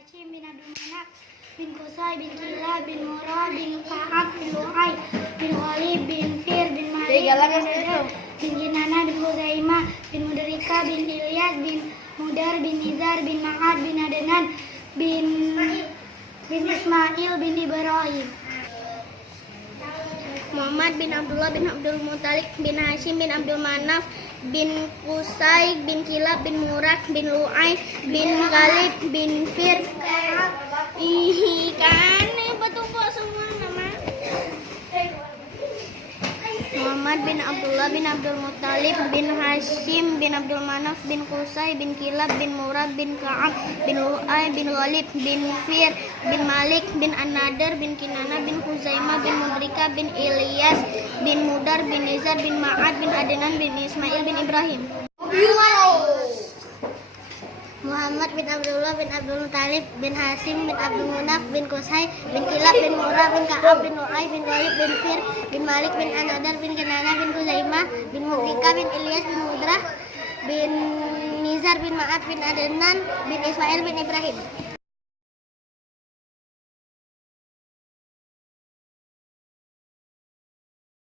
Hashim bin Abdul Manaf bin Qusay bin Kilab bin Murrah bin Ka'ab bin Lu'ay bin Ghalib bin Fir bin Malik bin Adnan bin Kinana bin Huzaimah bin Mudrika bin Ilyas bin Mudar bin Nizar bin Ma'ad bin Adnan bin Ismail bin Ibrahim. Muhammad bin Abdullah bin Abdul Muttalib bin Hashim bin Abdul Manaf bin Qusay bin Kilab bin Murrah bin Lu'ay bin Ghalib bin Fir. Kan betul kok semua nama. Muhammad bin Abdullah bin Abdul Muttalib bin Hashim bin Abdul Manaf bin Qusay bin Kilab bin Murrah bin Ka'ab bin Lu'ay bin Ghalib bin Fir bin Malik bin An-Nadr bin Kinana bin Huzaimah bin Mudrika bin Ilyas bin Mudar bin Nizar bin Ma'ad bin Adnan bin Ismail bin Ibrahim. Muhammad bin Abdullah bin Abdul Muttalib bin Hashim bin Abdul Manaf bin Qusay bin Kilab bin Murrah bin Ka'ab bin Lu'ay bin Ghalib bin Fir bin Malik bin An-Nadr bin Kinana bin Huzaimah bin Mudrika bin Ilyas bin Mudar bin Nizar bin Ma'ad bin Adnan bin Ismail bin Ibrahim.